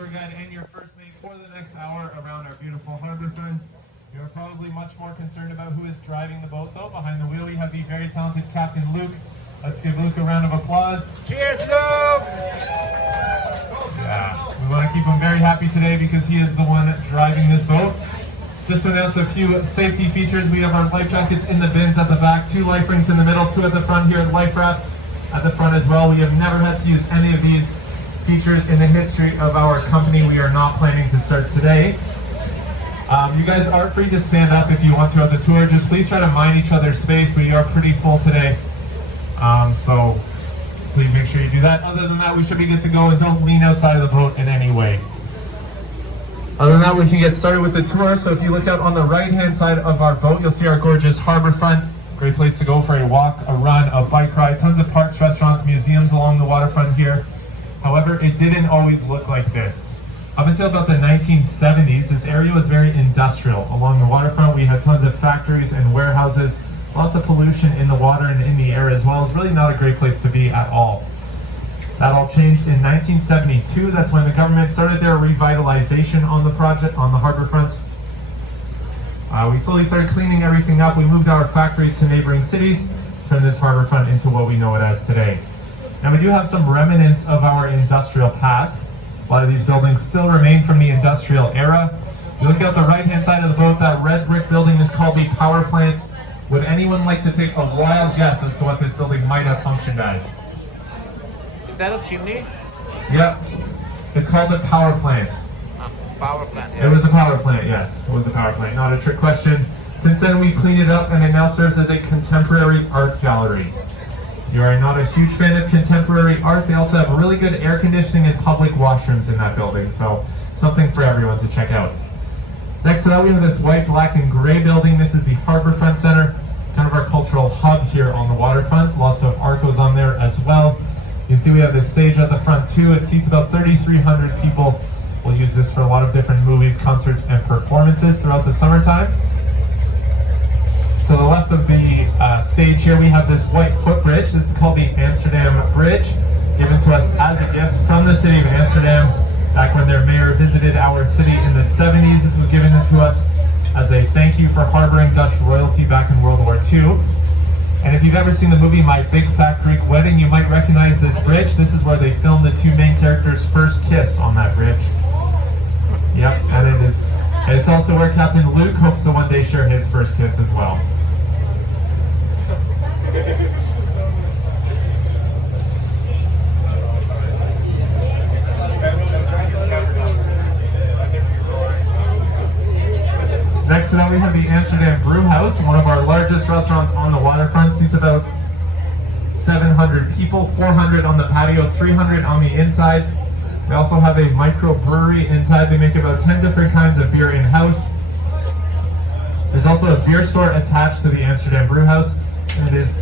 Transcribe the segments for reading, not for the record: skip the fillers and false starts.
tour guide and your first mate for the next hour around our beautiful harbor front. You're probably much more concerned about who is driving the boat, though. Behind the wheel, we have the very talented Captain Luke. Let's give Luke a round of applause. Cheers, Luke! Yeah, we want to keep him very happy today because he is the one driving this boat. Just to announce a few safety features, we have our life jackets in the bins at the back, 2 life rings in the middle, 2 at the front here, life raft at the front as well. We have never had to use any of these features in the history of our company. We are not planning to start today. You guys are free to stand up if you want throughout the tour. Just please try to mind each other's space. We are pretty full today. So please make sure you do that. Other than that, we should be good to go, and don't lean outside of the boat in any way. Other than that, we can get started with the tour. So if you look out on the right-hand side of our boat, you'll see our gorgeous harbor front. Great place to go for a walk, a run, a bike ride. Tons of parks, restaurants, museums along the waterfront here. However, it didn't always look like this. Up until about the 1970s, this area was very industrial. Along the waterfront, we had tons of factories and warehouses, lots of pollution in the water and in the air as well. It's really not a great place to be at all. That all changed in 1972. That's when the government started their revitalization on the project, on the harbor front. We slowly started cleaning everything up. We moved our factories to neighboring cities, turned this harbor front into what we know it as today. Now, we do have some remnants of our industrial past. A lot of these buildings still remain from the industrial era. You look out the right-hand side of the boat, that red brick building is called the power plant. Would anyone like to take a wild guess as to what this building might have functioned as? Is that a chimney? Yep. It's called the power plant. Power plant. It was a power plant, yes. It was a power plant, not a trick question. Since then, we cleaned it up and it now serves as a contemporary art gallery. You are not a huge fan of contemporary art. They also have really good air conditioning and public washrooms in that building, so something for everyone to check out. Next to that, we have this white, black, and gray building. This is the Harborfront Center, kind of our cultural hub here on the waterfront. Lots of art goes on there as well. You can see we have this stage at the front too. It seats about 3,300 people. We'll use this for a lot of different movies, concerts, and performances throughout the summertime. To the left of the stage here, we have this white footbridge. This is called the Amsterdam Bridge, given to us as a gift from the city of Amsterdam. Back when their mayor visited our city in the 70s, this was given to us as a thank you for harboring Dutch royalty back in World War II. And if you've ever seen the movie My Big Fat Greek Wedding, you might recognize this bridge. This is where they filmed the 2 main characters' first kiss on that bridge. Yep, and it is. And it's also where Captain Luke hopes to one day share his first kiss as well. Next to that, we have the Amsterdam Brew House, one of our largest restaurants on the waterfront. Seats about 700 people, 400 on the patio, 300 on the inside. They also have a microbrewery inside. They make about 10 different kinds of beer in-house. There's also a beer store attached to the Amsterdam Brew House. It is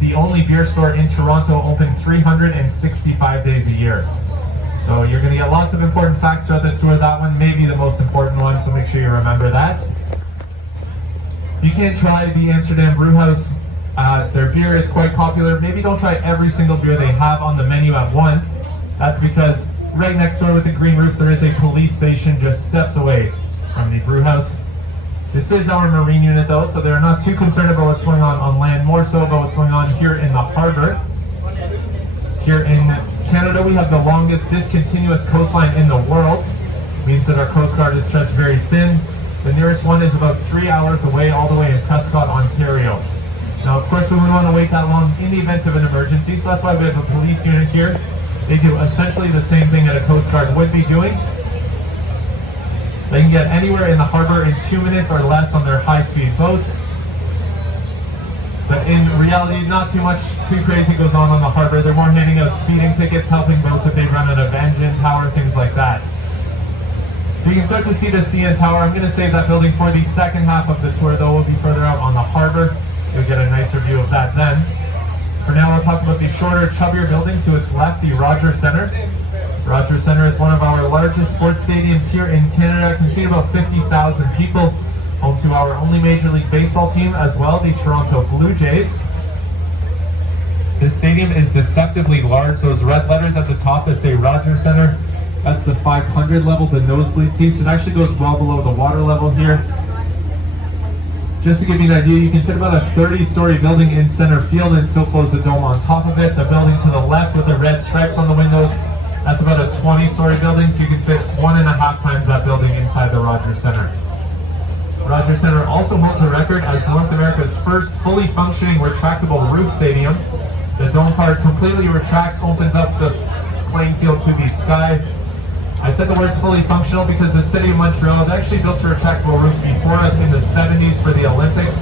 the only beer store in Toronto, open 365 days a year. So you're going to get lots of important facts throughout this tour. That one may be the most important one, so make sure you remember that. You can try the Amsterdam Brew House. Their beer is quite popular. Maybe don't try every single beer they have on the menu at once. That's because right next door with the green roof, there is a police station just steps away from the brew house. This is our marine unit though, so they're not too concerned about what's going on land, more so about what's going on here in the harbor. Here in Canada, we have the longest discontinuous coastline in the world. It means that our Coast Guard is stretched very thin. The nearest one is about 3 hours away, all the way in Prescott, Ontario. Now, of course, we wouldn't want to wait that long in the event of an emergency, so that's why we have a police unit here. They do essentially the same thing that a Coast Guard would be doing. They can get anywhere in the harbor in 2 minutes or less on their high-speed boats. But in reality, not too much too crazy goes on the harbor. They're more handing out speeding tickets, helping boats if they run out of engine power, things like that. So you can start to see the CN Tower. I'm going to save that building for the second half of the tour, though. We'll be further out on the harbor. You'll get a nicer view of that then. For now, we'll talk about the shorter, chubbier building to its left, the Rogers Centre. Rogers Centre is one of our largest sports stadiums here in Canada. It can seat about 50,000 people. Home to our only Major League Baseball team as well, the Toronto Blue Jays. This stadium is deceptively large. Those red letters at the top that say Rogers Centre, That's the 500 level, the nosebleed seats. It actually goes well below the water level here. Just to give you an idea, you can fit about a 30-story building in center field and still close the dome on top of it. The building to the left with the red stripes on the windows, that's about a 20-story building, so you can fit 1.5 times that building inside the Rogers Center. Rogers Center also holds a record as North America's first fully functioning retractable roof stadium. The dome part completely retracts, opens up the playing field to the sky. I said the words fully functional because the city of Montreal had actually built a retractable roof before us in the 70s for the Olympics.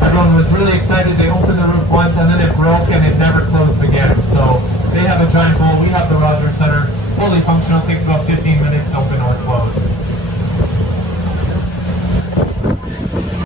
Everyone was really excited. They opened the roof once and then it broke and it never closed again. So they have a giant bowl. We have the Rogers Center fully functional. It takes about 15 minutes to open or close.